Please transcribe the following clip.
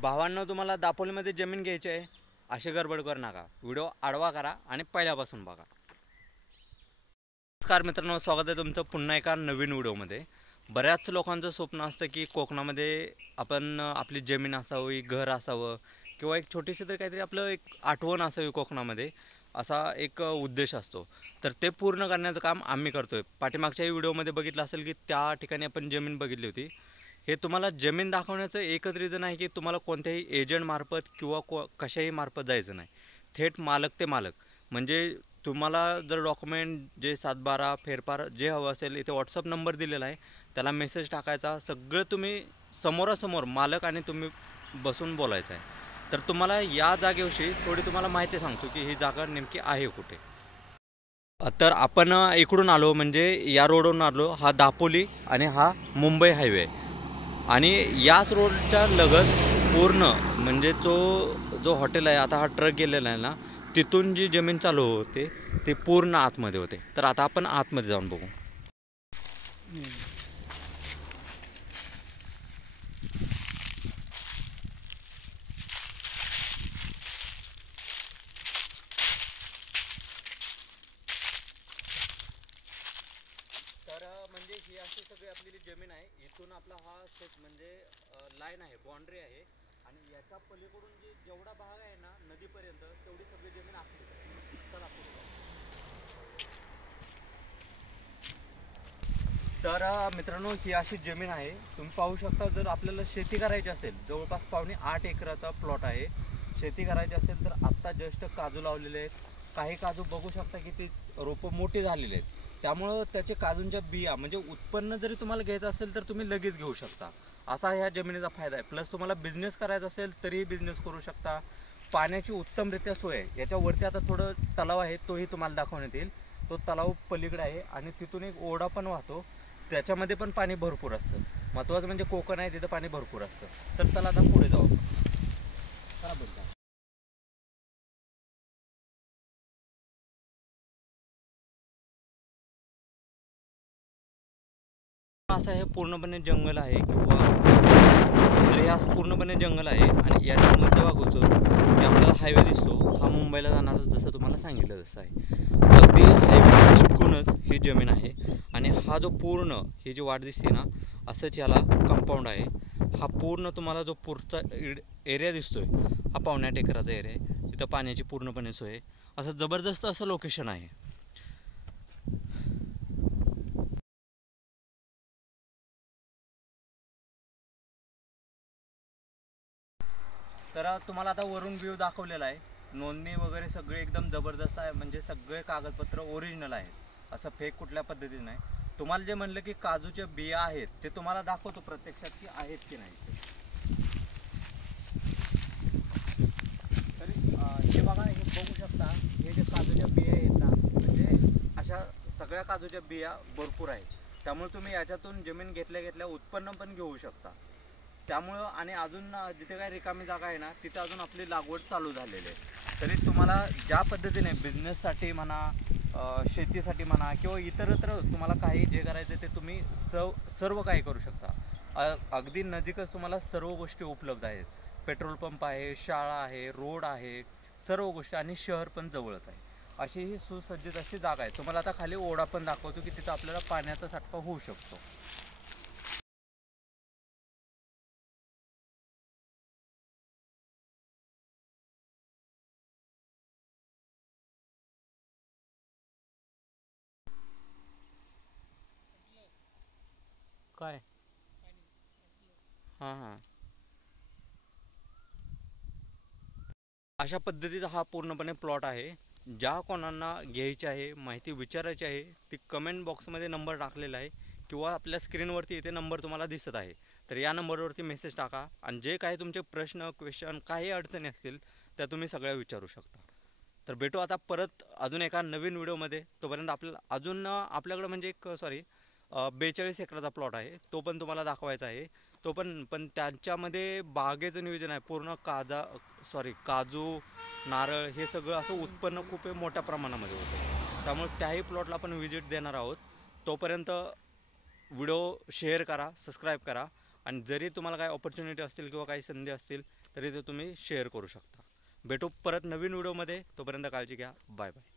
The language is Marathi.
भावांनो, तुम्हाला दापोलीमध्ये जमीन घ्यायची आहे, अशी गडबड करू नका. व्हिडिओ आडवा करा आणि पहिल्यापासून बघा. नमस्कार मित्रांनो, स्वागत आहे तुमचं पुन्हा एका नवीन व्हिडिओमध्ये. बऱ्याच लोकांचं स्वप्न असतं की कोकणामध्ये आपण आपली जमीन असावी, घर असावं किंवा एक छोटीशी तरी काहीतरी आपलं एक आठवण असावी कोकणामध्ये, असा एक उद्देश असतो. तर ते पूर्ण करण्याचं काम आम्ही करतोय. पाठीमागच्याही व्हिडिओमध्ये बघितलं असेल की त्या ठिकाणी आपण जमीन बघितली होती. हे तुम्हाला जमीन दाखवण्याचं एकच रिझन आहे की तुम्हाला कोणत्याही एजंटमार्फत किंवा कशाही मार्फत जायचं नाही. थेट मालक ते मालक. म्हणजे तुम्हाला जर डॉक्युमेंट जे 7/12 फेरफार जे हवं असेल, इथे व्हॉट्सअप नंबर दिलेला आहे, त्याला मेसेज टाकायचा. सगळं तुम्ही समोरासमोर मालक आणि तुम्ही बसून बोलायचं आहे. तर तुम्हाला या जागेविषयी थोडी तुम्हाला माहिती सांगतो की ही जागा नेमकी आहे कुठे. तर आपण इकडून आलो, म्हणजे या रोडवरून आलो. हा दापोली आणि हा मुंबई हायवे आहे. आणि याच रोडच्या लगत पूर्ण म्हणजे जो हॉटेल आहे, आता हा ट्रक गेलेला आहे ना, तिथून जी जमीन चालू होते ते पूर्ण आतमध्ये होते. तर आता आपण आतमध्ये जाऊन बघू. तर म्हणजे ही अशी सगळी आपली जी जमीन आहे, इथून आपला हा शेत म्हणजे लाईन आहे, बाउंड्री आहे. आणि याच्या पलीकडून जी जेवढा भाग आहे ना नदीपर्यंत, तेवढी सगळी जमीन आपली आहे. चला पुढे जाऊ. तर मित्रांनो, ही अशी जमीन आहे, तुम्ही पाहू शकता. जर आपल्याला शेती करायची असेल, जवळपास 8.25 एकराचा प्लॉट आहे. शेती करायची असेल तर आत्ता जस्ट काजू लावलेले आहेत. काही काजू बघू शकता की ते रोपं मोठी झालेले आहेत. त्यामुळं त्याचे काजूंच्या बिया म्हणजे उत्पन्न जरी तुम्हाला घ्यायचं असेल तर तुम्ही लगेच घेऊ शकता. असा ह्या जमिनीचा फायदा आहे. प्लस तुम्हाला बिझनेस करायचा असेल तरीही बिझनेस करू शकता. पाण्याची उत्तमरित्या सोय आहे. याच्यावरती आता थोडं तलाव आहे, तोही तुम्हाला दाखवण्यात येईल. तो तलाव पलीकडे आहे आणि तिथून एक ओढा पण वाहतो. त्याच्यामध्ये पण पाणी भरपूर असतं. महत्त्वाचं म्हणजे कोकण आहे, तिथं पाणी भरपूर असतं. तर चला आता पुढे जाऊ. चला बोलता. असं हे पूर्णपणे जंगल आहे किंवा तर हे असं पूर्णपणे जंगल आहे. आणि याच्या मध्यभागातून जे आपल्याला हायवे दिसतो, हा मुंबईला जाणारा, जसं तुम्हाला सांगितलं तसं आहे. अगदी हायवे चिटकूनच ही जमीन आहे. आणि हा जो पूर्ण ही जी वाट दिसते ना, असंच याला कंपाऊंड आहे. हा पूर्ण तुम्हाला जो पुढचा एरिया दिसतोय, हा 8.25 एकराचा एरिया आहे. तिथं पाण्याची पूर्णपणे सोय आहे. असं जबरदस्त असं लोकेशन आहे. तर तुम्हाला आता वरून व्ह्यू दाखवलेला आहे. नोंदणी वगैरे सगळे एकदम जबरदस्त आहे. म्हणजे सगळे कागदपत्र ओरिजिनल आहेत, असं फेक कुठल्या पद्धतीने नाही. तुम्हाला जे म्हणलं की काजूच्या बिया आहेत, ते तुम्हाला दाखवतो प्रत्यक्षात की आहेत की नाही. तरी हे बघा, हे बघू शकता. हे जे काजूच्या बिया आहेत ना, म्हणजे अशा सगळ्या काजूच्या बिया भरपूर आहेत. त्यामुळे तुम्ही याच्यातून जमीन घेतल्या घेतल्या उत्पन्न पण घेऊ शकता. त्यामुळं आणि अजून जिथे काही रिकामी जागा आहे ना, तिथे अजून आपली लागवड चालू झालेली आहे. तरी तुम्हाला ज्या पद्धतीने बिझनेससाठी म्हणा, शेतीसाठी म्हणा किंवा इतरत्र तुम्हाला काही जे करायचं ते तुम्ही सर्व काही करू शकता. अगदी नजीकच तुम्हाला सर्व गोष्टी उपलब्ध आहेत. पेट्रोल पंप आहे, शाळा आहे, रोड आहे, सर्व गोष्टी. आणि शहर पण जवळच आहे. अशी ही सुसज्जित अशी जागा आहे. तुम्हाला आता खाली ओढा पण दाखवतो की तिथं आपल्याला पाण्याचा साठा होऊ शकतो. काय? हां हां. अशा पद्धतीचा हा पूर्णपणे प्लॉट आहे. ज्या कोणांना घ्यायची आहे, माहिती विचारायची आहे, ती कमेंट बॉक्समध्ये नंबर टाकलेला आहे किंवा आपल्या स्क्रीनवरती इथे नंबर तुम्हाला दिसत आहे. तर या नंबरवरती मेसेज टाका आणि जे काही तुमचे प्रश्न, क्वेश्चन, काही अडचणी असतील त्या तुम्ही सगळ्या विचारू शकता. तर भेटू आता परत अजून एका नवीन व्हिडिओमध्ये. तोपर्यंत आपल्याला अजून आपल्याकडं म्हणजे एक 42 एकराचा प्लॉट आहे, तो पण तुम्हाला दाखवायचा आहे. तो पण त्यांच्यामध्ये बागेचं नियोजन आहे. पूर्ण काजू, नारळ हे सगळं असं उत्पन्न खूप मोठ्या प्रमाणामध्ये होतं. त्यामुळे त्याही प्लॉटला आपण व्हिजिट देणार आहोत. तोपर्यंत व्हिडिओ शेअर करा, सबस्क्राईब करा आणि जरी तुम्हाला काही ऑपॉर्च्युनिटी असतील किंवा काही संधी असतील तरी ते तुम्ही शेअर करू शकता. भेटू परत नवीन व्हिडिओमध्ये. तोपर्यंत काळजी घ्या. Bye bye.